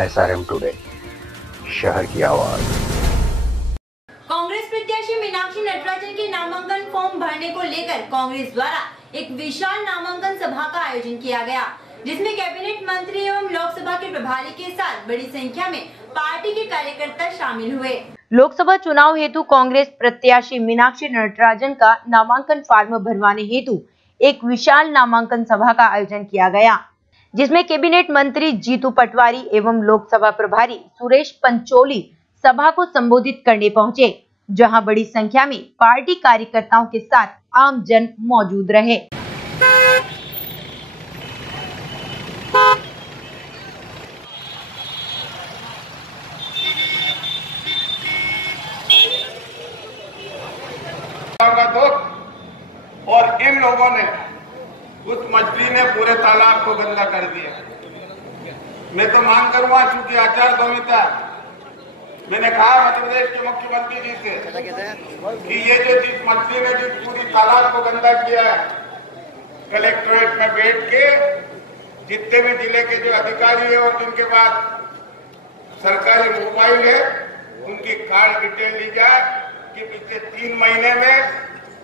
SRM today, शहर की आवाज। कांग्रेस प्रत्याशी मीनाक्षी नटराजन के नामांकन फॉर्म भरने को लेकर कांग्रेस द्वारा एक विशाल नामांकन सभा का आयोजन किया गया, जिसमें कैबिनेट मंत्री एवं लोकसभा के प्रभारी के साथ बड़ी संख्या में पार्टी के कार्यकर्ता शामिल हुए। लोकसभा चुनाव हेतु कांग्रेस प्रत्याशी मीनाक्षी नटराजन का नामांकन फॉर्म भरवाने हेतु एक विशाल नामांकन सभा का आयोजन किया गया, जिसमें कैबिनेट मंत्री जीतू पटवारी एवं लोकसभा प्रभारी सुरेश पंचोली सभा को संबोधित करने पहुंचे, जहां बड़ी संख्या में पार्टी कार्यकर्ताओं के साथ आम जन मौजूद रहे। और इन लोगों ने उस मछली ने पूरे तालाब को गंदा कर दिया। मैं तो मांग करूंगा, चूंकि आचार संहिता, मैंने कहा मध्य प्रदेश के मुख्यमंत्री जी से कि ये जो जिस मछली ने जिस पूरी तालाब को गंदा किया है, कलेक्ट्रेट में बैठ के जितने भी जिले के जो अधिकारी है और जिनके पास सरकारी मोबाइल है, उनकी कार्ड डिटेल ली जाए कि पिछले 3 महीने में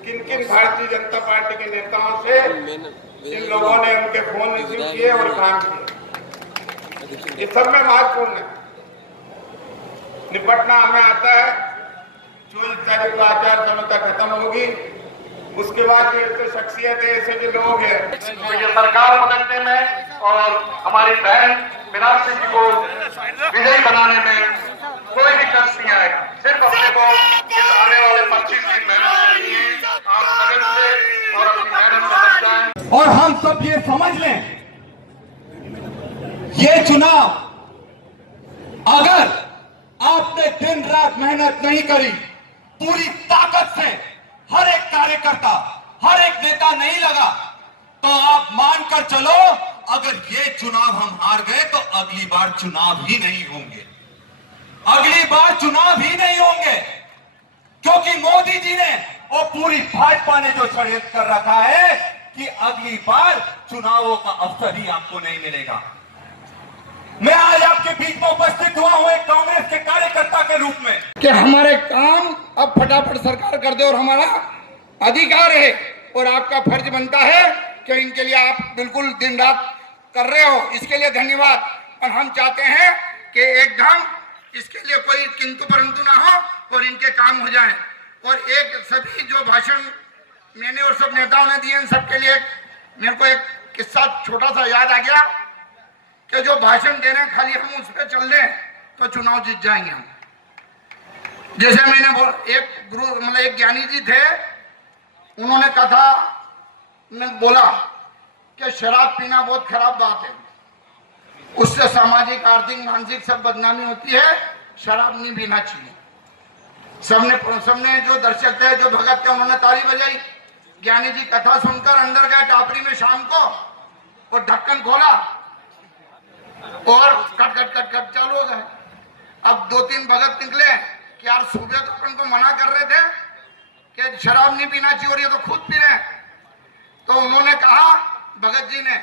किन किन भारतीय जनता पार्टी के नेताओं से इन लोगों ने उनके फोन रिसीव किए और काम किए। ये सब में महत्वपूर्ण है। निपटना हमें आता है। 24 तारीख को आचार संहिता खत्म होगी, उसके बाद ऐसे शख्सियत है, ऐसे जो लोग हैं, तो ये सरकार बदलने में और हमारी बहन मीनाक्षी जी को विजयी बनाने में कोई भी कष्ट नहीं आएगा। सिर्फ अपने को इस आने वाले 25 दिन मेहनत करनी है, आप लगन से और अपनी मेहनत से लग जाएं। और हम सब ये समझ लें, ये चुनाव अगर आपने दिन रात मेहनत नहीं करी, पूरी ताकत से हर एक कार्यकर्ता, हर एक नेता नहीं लगा, तो आप मानकर चलो, अगर ये चुनाव हम हार गए तो अगली बार चुनाव ही नहीं होंगे, अगली बार चुनाव ही नहीं होंगे। क्योंकि मोदी जी ने और पूरी भाजपा ने जो षड्यंत्र कर रखा है कि अगली बार चुनावों का अवसर ही आपको नहीं मिलेगा। मैं आज आपके बीच में उपस्थित हुआ हूं एक कांग्रेस के कार्यकर्ता के रूप में कि हमारे काम अब फटाफट सरकार कर दे और हमारा अधिकार है और आपका फर्ज बनता है कि इनके लिए आप बिल्कुल दिन रात कर रहे हो, इसके लिए धन्यवाद। और हम चाहते हैं कि एकदम इसके लिए कोई किंतु परंतु ना हो और इनके काम हो जाएं। और एक सभी जो भाषण मैंने और सब नेताओं ने दिए, सबके लिए मेरे को एक किस्सा छोटा सा याद आ गया कि जो भाषण दे रहे हैं खाली हम उस पर चल दें तो चुनाव जीत जाएंगे हम। जैसे मैंने एक गुरु मतलब एक ज्ञानी जी थे, उन्होंने कथा में बोला कि शराब पीना बहुत खराब बात है, उससे सामाजिक आर्थिक मानसिक सब बदनामी होती है, शराब नहीं पीना चाहिए। सबने जो दर्शक थे, जो भगत थे, उन्होंने ताली बजाई। ज्ञानी जी कथा सुनकर अंदर गए टापरी में शाम को और ढक्कन खोला और कट कट कट कट चालू हो गए। अब 2-3 भगत निकले कि यार सुबह तो अपन को मना कर रहे थे कि शराब नहीं पीना चाहिए और ये तो खुद पी रहे हैं। तो उन्होंने कहा भगत जी ने,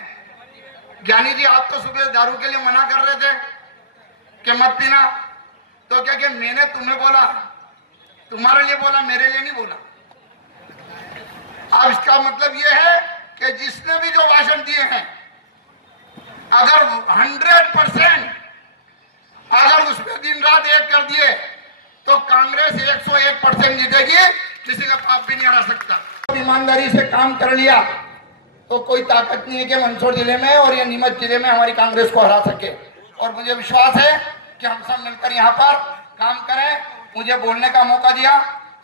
ज्ञानी जी आप तो सुबह दारू के लिए मना कर रहे थे कि मत पीना, तो क्या मैंने तुम्हें बोला, तुम्हारे लिए बोला, मेरे लिए नहीं बोला। अब इसका मतलब ये है कि जिसने भी जो भाषण दिए हैं, अगर 100% अगर उसमें दिन रात एक कर दिए तो कांग्रेस 101% जीतेगी, किसी का पाप भी नहीं हरा सकता। ईमानदारी से काम कर लिया तो कोई ताकत नहीं है कि मंदसौर जिले में और ये नीमच जिले में हमारी कांग्रेस को हरा सके। और मुझे विश्वास है कि हम सब मिलकर यहाँ पर काम करें। मुझे बोलने का मौका दिया,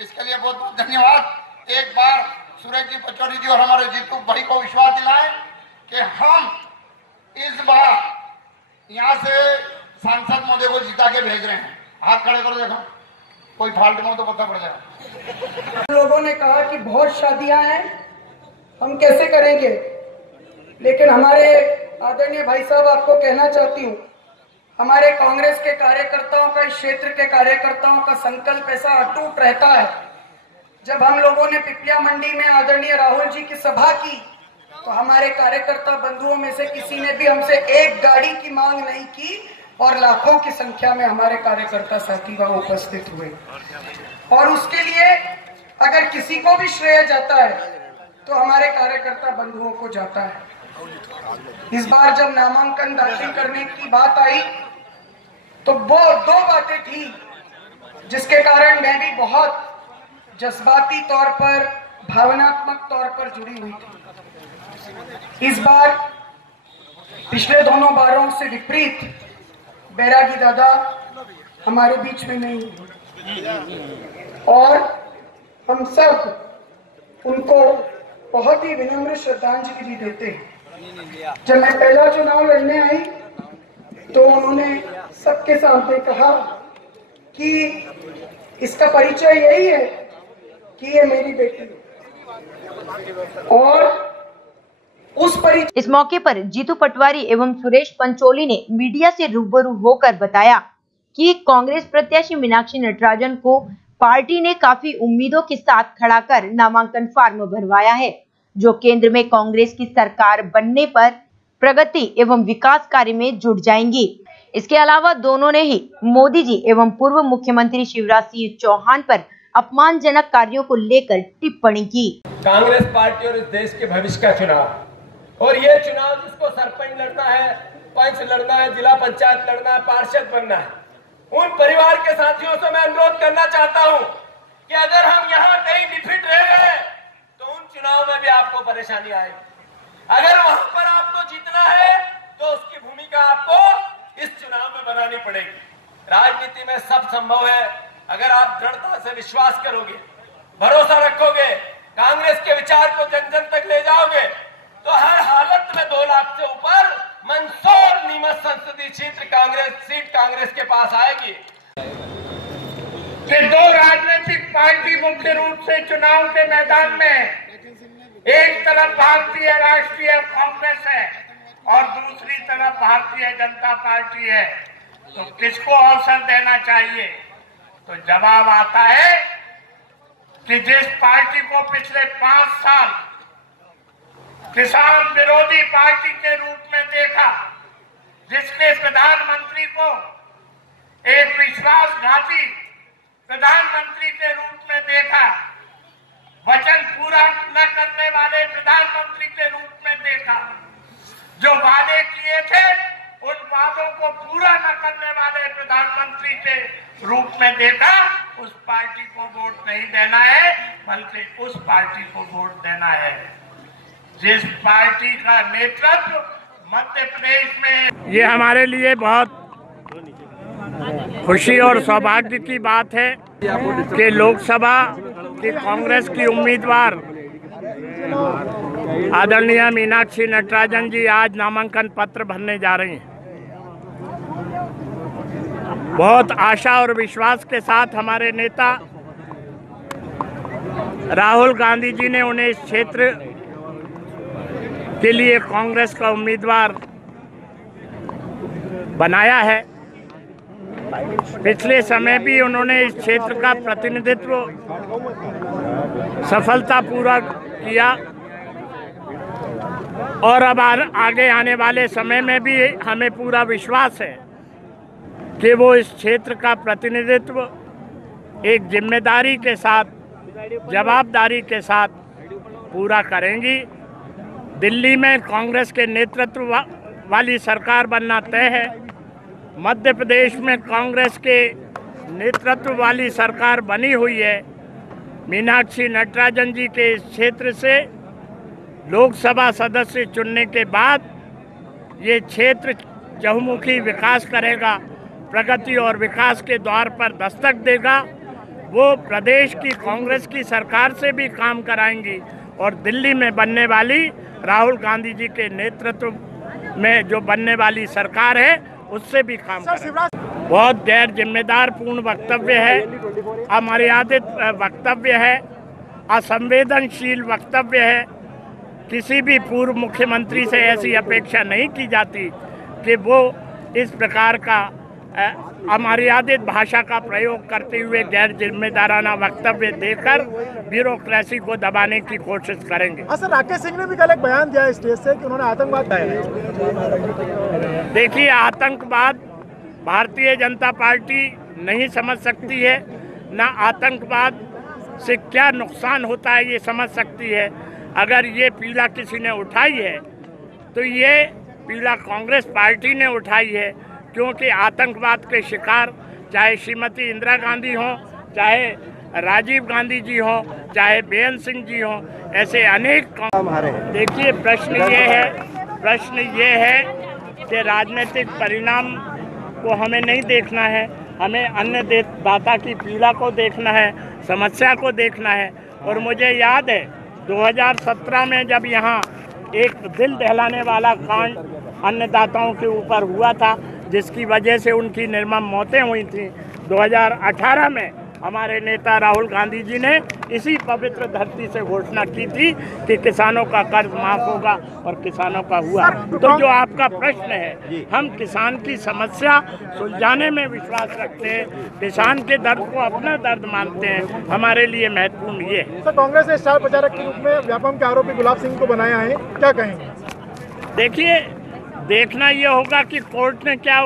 इसके लिए बहुत बहुत धन्यवाद। एक बार सुरेश जी पचौरी जी और हमारे जीतू भाई को विश्वास दिलाएं कि हम इस बार यहाँ से सांसद महोदय को जिता के भेज रहे हैं। हाथ खड़े करो, देखो कोई फाल्ट में हो तो पता पड़ जाएगा। लोगों ने कहा कि बहुत शादियां हैं, हम कैसे करेंगे, लेकिन हमारे आदरणीय भाई साहब आपको कहना चाहती हूँ, हमारे कांग्रेस के कार्यकर्ताओं का, इस क्षेत्र के कार्यकर्ताओं का संकल्प ऐसा अटूट रहता है। जब हम लोगों ने पिपलिया मंडी में आदरणीय राहुल जी की सभा की तो हमारे कार्यकर्ता बंधुओं में से किसी ने भी हमसे एक गाड़ी की मांग नहीं की और लाखों की संख्या में हमारे कार्यकर्ता साथी वहां उपस्थित हुए। और उसके लिए अगर किसी को भी श्रेय जाता है तो हमारे कार्यकर्ता बंधुओं को जाता है। इस बार जब नामांकन दाखिल करने की बात आई तो वो दो बातें थी जिसके कारण मैं भी बहुत जज्बाती तौर पर, भावनात्मक तौर पर जुड़ी हुई थी। इस बार पिछले दोनों बारों से विपरीत बैरागी दादा हमारे बीच में नहीं है और हम सब उनको बहुत ही विनम्र श्रद्धांजलि भी देते हैं। जब मैं पहला चुनाव लड़ने आई तो उन्होंने सबके सामने कहा कि इसका परिचय यही है कि ये मेरी बेटी है और उस परिचय। इस मौके पर जीतू पटवारी एवं सुरेश पंचोली ने मीडिया से रूबरू होकर बताया कि कांग्रेस प्रत्याशी मीनाक्षी नटराजन को पार्टी ने काफी उम्मीदों के साथ खड़ा कर नामांकन फॉर्म भरवाया है, जो केंद्र में कांग्रेस की सरकार बनने पर प्रगति एवं विकास कार्य में जुट जाएंगी। इसके अलावा दोनों ने ही मोदी जी एवं पूर्व मुख्यमंत्री शिवराज सिंह चौहान पर अपमानजनक कार्यों को लेकर टिप्पणी की। कांग्रेस पार्टी और इस देश के भविष्य का चुनाव, और ये चुनाव जिसको सरपंच लड़ना है, पंच लड़ना है, जिला पंचायत लड़ना है, पार्षद बनना है, उन परिवार के साथियों से मैं अनुरोध करना चाहता हूं कि अगर हम यहाँ कहीं निफिट रह गए तो उन चुनाव में भी आपको परेशानी आएगी। अगर वहां पर आपको जीतना है तो उसकी भूमिका आपको इस चुनाव में बनानी पड़ेगी। राजनीति में सब संभव है अगर आप दृढ़ता से विश्वास करोगे, भरोसा रखोगे, कांग्रेस के विचार को जन जन तक ले जाओगे तो हर हालत में 2 लाख से ऊपर मंदसौर नीमच संसदीय क्षेत्र कांग्रेस सीट कांग्रेस के पास आएगी। कि 2 राजनीतिक पार्टी मुख्य रूप से चुनाव के मैदान में, एक तरफ भारतीय राष्ट्रीय कांग्रेस है और दूसरी तरफ भारतीय जनता पार्टी है, तो किसको अवसर देना चाहिए? तो जवाब आता है कि जिस पार्टी को पिछले 5 साल किसान विरोधी पार्टी के रूप में देखा, जिसने प्रधानमंत्री को एक विश्वासघाती प्रधानमंत्री के रूप में देखा, वचन पूरा न करने वाले प्रधानमंत्री के रूप में देखा, जो वादे किए थे उन वादों को पूरा न करने वाले प्रधानमंत्री के रूप में देखा, उस पार्टी को वोट नहीं देना है, बल्कि उस पार्टी को वोट देना है जिस पार्टी का नेतृत्व मध्य प्रदेश में। ये हमारे लिए बहुत खुशी और सौभाग्य की बात है कि लोकसभा की कांग्रेस की उम्मीदवार आदरणीय मीनाक्षी नटराजन जी आज नामांकन पत्र भरने जा रही हैं। बहुत आशा और विश्वास के साथ हमारे नेता राहुल गांधी जी ने उन्हें इस क्षेत्र के लिए कांग्रेस का उम्मीदवार बनाया है। पिछले समय भी उन्होंने इस क्षेत्र का प्रतिनिधित्व सफलतापूर्वक किया और अब आगे आने वाले समय में भी हमें पूरा विश्वास है कि वो इस क्षेत्र का प्रतिनिधित्व एक जिम्मेदारी के साथ, जवाबदारी के साथ पूरा करेंगी। दिल्ली में कांग्रेस के नेतृत्व वाली सरकार बनना तय है। मध्य प्रदेश में कांग्रेस के नेतृत्व वाली सरकार बनी हुई है। मीनाक्षी नटराजन जी के इस क्षेत्र से लोकसभा सदस्य चुनने के बाद ये क्षेत्र चहुमुखी विकास करेगा, प्रगति और विकास के द्वार पर दस्तक देगा। वो प्रदेश की कांग्रेस की सरकार से भी काम कराएंगी और दिल्ली में बनने वाली राहुल गांधी जी के नेतृत्व में जो बनने वाली सरकार है उससे भी काम कराएंगी। बहुत गैर जिम्मेदार पूर्ण वक्तव्य है, अमर्यादित वक्तव्य है, असंवेदनशील वक्तव्य है। किसी भी पूर्व मुख्यमंत्री से ऐसी अपेक्षा नहीं की जाती कि वो इस प्रकार का अमर्यादित भाषा का प्रयोग करते हुए गैर जिम्मेदाराना वक्तव्य देकर ब्यूरोक्रेसी को दबाने की कोशिश करेंगे। सर, राकेश सिंह ने भी कल एक बयान दिया स्टेज से कि उन्होंने आतंकवाद। देखिए, आतंकवाद भारतीय जनता पार्टी नहीं समझ सकती है, ना आतंकवाद से क्या नुकसान होता है ये समझ सकती है। अगर ये पीड़ा किसी ने उठाई है तो ये पीड़ा कांग्रेस पार्टी ने उठाई है, क्योंकि आतंकवाद के शिकार चाहे श्रीमती इंदिरा गांधी हों, चाहे राजीव गांधी जी हों, चाहे बेअंत सिंह जी हों, ऐसे अनेक देखिए प्रश्न ये है कि राजनीतिक परिणाम को हमें नहीं देखना है, हमें अन्य दाता की पीड़ा को देखना है, समस्या को देखना है। और मुझे याद है 2017 में जब यहाँ एक दिल दहलाने वाला कांड अन्नदाताओं के ऊपर हुआ था, जिसकी वजह से उनकी निर्मम मौतें हुई थी। 2018 में हमारे नेता राहुल गांधी जी ने इसी पवित्र धरती से घोषणा की थी कि किसानों का कर्ज माफ होगा, और किसानों का हुआ। तो जो आपका प्रश्न है, हम किसान की समस्या सुलझाने में विश्वास रखते हैं, किसान के दर्द को अपना दर्द मानते हैं। हमारे लिए महत्वपूर्ण ये है। तो कांग्रेस ने स्टार प्रचारक के रूप में व्यापम के आरोपी गुलाब सिंह को बनाया है, क्या कहेंगे? देखिए, देखना ये होगा कि कोर्ट ने क्या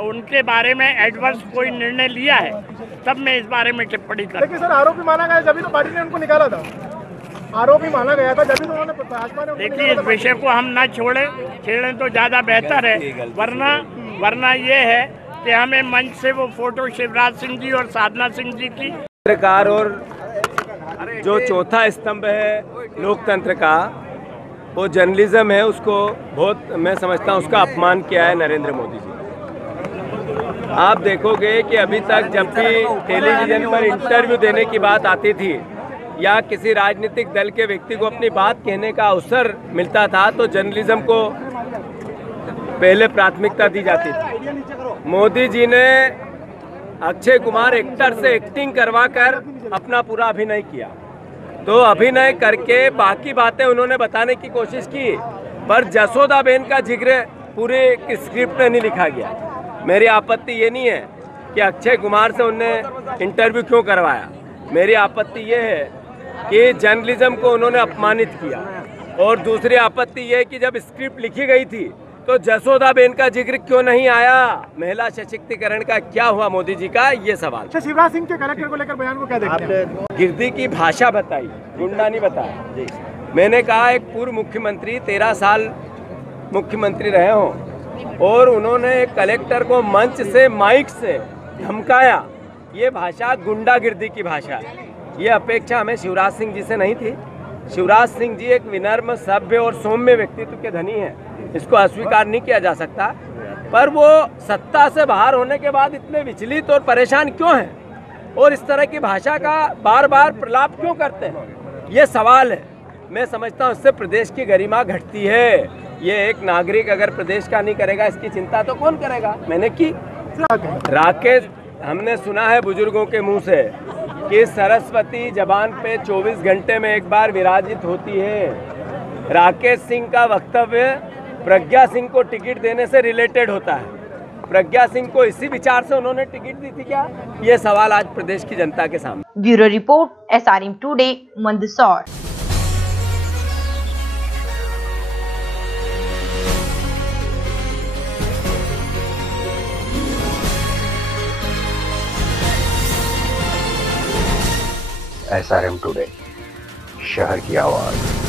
उनके बारे में एडवर्स कोई निर्णय लिया है, तब मैं इस बारे में टिप्पणी करूं। लेकिन सर, आरोपी माना गया जब तो पार्टी ने उनको निकाला था, आरोपी माना गया था जब तो उन्होंने भाजपा ने। देखिए, इस विषय को हम ना छेड़ें तो ज़्यादा बेहतर है, वरना ये है कि हमें मंच से वो फोटो शिवराज सिंह जी और साधना सिंह जी की पत्रकार और जो चौथा स्तंभ है लोकतंत्र का, वो जर्नलिज्म है, उसको बहुत मैं समझता हूँ उसका अपमान किया है नरेंद्र मोदी जी। आप देखोगे कि अभी तक जब भी टेलीविज़न पर इंटरव्यू देने की बात आती थी या किसी राजनीतिक दल के व्यक्ति को अपनी बात कहने का अवसर मिलता था, तो जर्नलिज्म को पहले प्राथमिकता दी जाती थी। मोदी जी ने अक्षय कुमार एक्टर से एक्टिंग करवाकर अपना पूरा अभिनय किया, तो अभिनय करके बाकी बातें उन्होंने बताने की कोशिश की, पर जसोदाबेन का जिक्र पूरे स्क्रिप्ट में नहीं लिखा गया। मेरी आपत्ति ये नहीं है कि अक्षय कुमार से उनने इंटरव्यू क्यों करवाया, मेरी आपत्ति ये है कि जर्नलिज्म को उन्होंने अपमानित किया। और दूसरी आपत्ति ये है कि जब स्क्रिप्ट लिखी गई थी तो जसोदाबेन का जिक्र क्यों नहीं आया, महिला सशक्तिकरण का क्या हुआ मोदी जी का, ये सवाल। शिवराज सिंह के कलेक्टर को लेकर बयान को क्या देखते हैं? गिरदी की भाषा बताई, गुंडा नहीं बताया। मैंने कहा एक पूर्व मुख्यमंत्री 13 साल मुख्यमंत्री रहे हों और उन्होंने एक कलेक्टर को मंच से माइक से धमकाया, ये भाषा गुंडागिर्दी की भाषा है। ये अपेक्षा हमें शिवराज सिंह जी से नहीं थी। शिवराज सिंह जी एक विनम्र, सभ्य और सौम्य व्यक्तित्व के धनी हैं, इसको अस्वीकार नहीं किया जा सकता, पर वो सत्ता से बाहर होने के बाद इतने विचलित और परेशान क्यों हैं और इस तरह की भाषा का बार बार प्रलाप क्यों करते हैं, ये सवाल है। मैं समझता हूँ इससे प्रदेश की गरिमा घटती है। ये एक नागरिक अगर प्रदेश का नहीं करेगा, इसकी चिंता तो कौन करेगा। मैंने की राकेश, हमने सुना है बुजुर्गों के मुंह से कि सरस्वती जबान पे 24 घंटे में एक बार विराजित होती है। राकेश सिंह का वक्तव्य प्रज्ञा सिंह को टिकट देने से रिलेटेड होता है। प्रज्ञा सिंह को इसी विचार से उन्होंने टिकट दी थी क्या, ये सवाल आज प्रदेश की जनता के सामने। Bureau report, SRM today, Mandsaur. SRM today, शहर की आवाज।